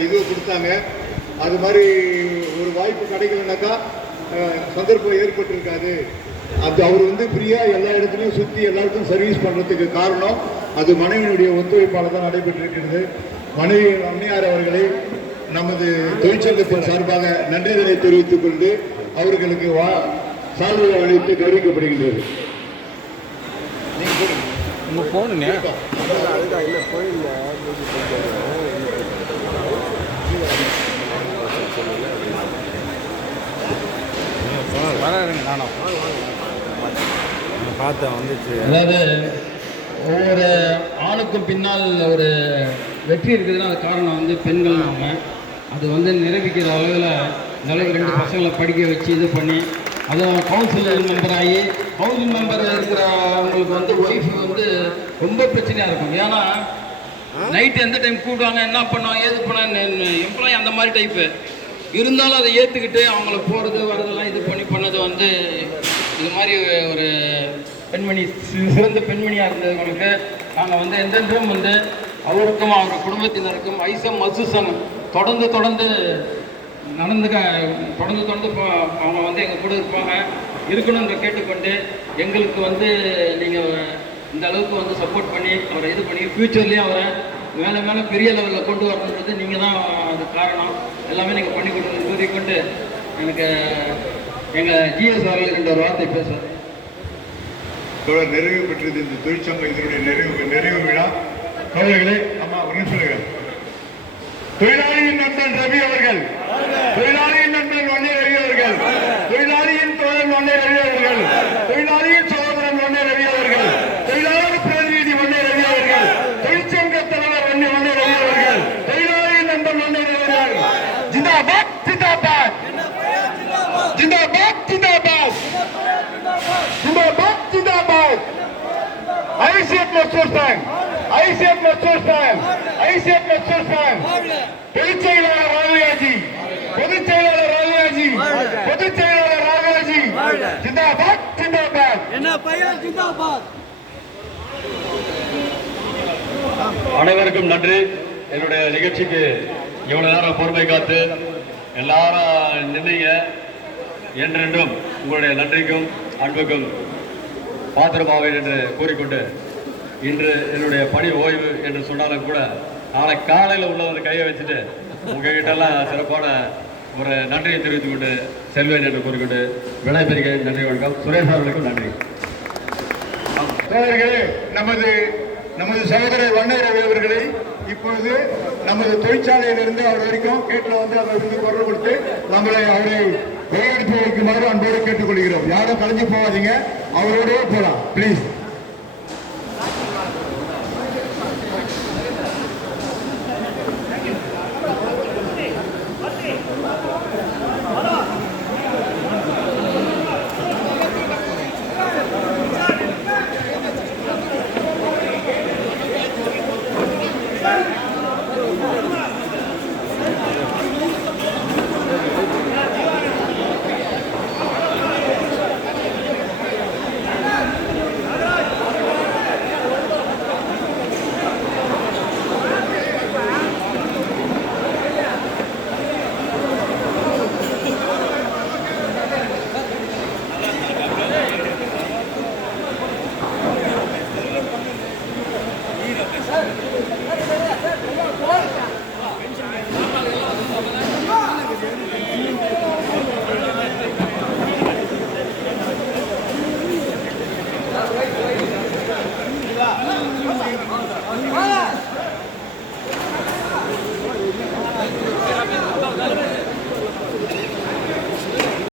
இது கொடுத்தாங்க. அது மாதிரி ஒரு வாய்ப்பு கிடைக்கலனாக்கா சந்தர்ப்பம் ஏற்பட்டிருக்காது. அது அவர் ஃப்ரீயாக எல்லா இடத்துலையும் சுற்றி எல்லாருக்கும் சர்வீஸ் பண்ணுறதுக்கு காரணம் அது மனைவியினுடைய ஒத்துழைப்பால் தான் நடைபெற்றிருக்கிறது. மனைவி அம்மையார் அவர்களை நமது தொழிற்சங்கத்தின் சார்பாக நன்றிதனை தெரிவித்துக் கொண்டு அவர்களுக்கு சால்வை அளித்து கௌரவிக்கப்படுகின்றது. அதாவது ஒவ்வொரு ஆணுக்கும் பின்னால் ஒரு வெற்றி இருக்குதுன்னா அது காரணம் பெண்கள் நம்ம அது நிரூபிக்கிற அளவில் நல்ல 2 பசங்களை படிக்க வச்சு இது பண்ணி அதுவும் கவுன்சில் மெம்பர் ஆகி கவுன்சில் மெம்பர் இருக்கிற அவங்களுக்கு ஒய்ஃபு ரொம்ப பிரச்சனையாக இருக்கும். ஏன்னா நைட்டு எந்த டைம் கூப்பிடுவாங்க, என்ன பண்ணுவாங்க, ஏது பண்ண எம்ப்ளாயி அந்த மாதிரி டைப்பு இருந்தாலும் அதை ஏற்றுக்கிட்டு அவங்கள போகிறது வரதெல்லாம் இது பண்ணது இது மாதிரி ஒரு பெண்மணி சிறந்த பெண்மணியாக இருந்தவங்களுக்கு நாங்கள் எந்தென்றும் அவருக்கும் அவர் குடும்பத்தினருக்கும் ஐசம் மசுசம் தொடர்ந்து அவங்க எங்கள் கூட இருப்பாங்க இருக்கணுன்ற கேட்டுக்கொண்டு எங்களுக்கு நீங்கள் இந்த அளவுக்கு சப்போர்ட் பண்ணி அவரை இது பண்ணி ஃப்யூச்சர்லேயும் அவரை மேலே பெரிய லெவலில் கொண்டு வரணுன்றது நீங்கள் தான் அது காரணம். எல்லாமே நீங்கள் பண்ணி கொடுக்கணும்னு கூறிக்கொண்டு எனக்கு எங்கள் ஜிஎஸ் அவர்கள் 2 வார்த்தை பேச நிறைவு பெற்றது இந்த தொழிற்சங்கம். இதனுடைய நிறைவு விழா தோழர்களே. அம்மா ஒரு நிமிஷம். தொழிலாளியின் நண்பன் ரவி அவர்கள், தொழிலாளியின் நண்பன் வண்ணே ரவி அவர்கள், தொழிலாளியின் தோழன் வண்ணே ரவி அவர்கள், தொழிலாளியின் சகோதரன் வண்ணே ரவி அவர்கள், தொழிலாளர் பிரதிநிதி வண்ணே ரவி அவர்கள், தொழிற்சங்க தலைவர் வண்ணே ரவி அவர்கள், தொழிலாளியின் நண்பன் வண்ணே ரவி அவர்கள். ஜிந்தாபாத் ஜிந்தாபாத் ஜிந்தாபாத் ஜிந்தாபாத் ஜிந்தாபாத் ஜிந்தாபாத். ஐசிஎஃப் மசூர் சாங், ஐசிஎஃப் மசூர் சாங், ஐசிஎஃப் மசூர் சாங். பொதுச் செயலாளர் ராகுல்யாஜி, பொதுச் செயலாளர் ராகுல்யாஜி, பொதுச் செயலாளர் ராகுல்யாஜி. ஜிந்தாபாத் ஜிந்தாபாத். என்ன பையன் ஜிந்தாபாத். அனைவருக்கும் நன்றி. என்னுடைய நிகழ்ச்சிக்கு இவ்வளவு நேரம் பொறுமை காத்து எல்லாரும் நின்னீங்க. என்றென்றும் உங்களுடைய நன்றிக்கும் அன்புக்கும் பாத்திரமாவேன் என்று கூறிக்கொண்டு இன்று என்னுடைய பணி ஓய்வு என்று சொன்னாலும் கூட நாளை காலையில் உள்ள கையை வச்சுட்டு உங்ககிட்டெல்லாம் சிறப்பான ஒரு நன்றியை தெரிவித்துக் கொண்டு செல்வேன் என்று கூறிக்கொண்டு விடைபெறுகிறேன். நன்றி, வணக்கம். சுரேஷ் அவர்களுக்கும் நன்றி. நமது சகோதரர் வண்ணே ரவி அவர்களை இப்பொழுது நமது தொழிற்சாலையிலிருந்து அவர் வரைக்கும் கேட்டில் அவருக்கு குரல் கொடுத்து அவரை வழியெடுத்து வைக்குமாறு அன்போடு கேட்டுக்கொள்கிறோம். யாரும் கலைஞ்சு போகாதீங்க, அவரோடய போகலாம் ப்ளீஸ்.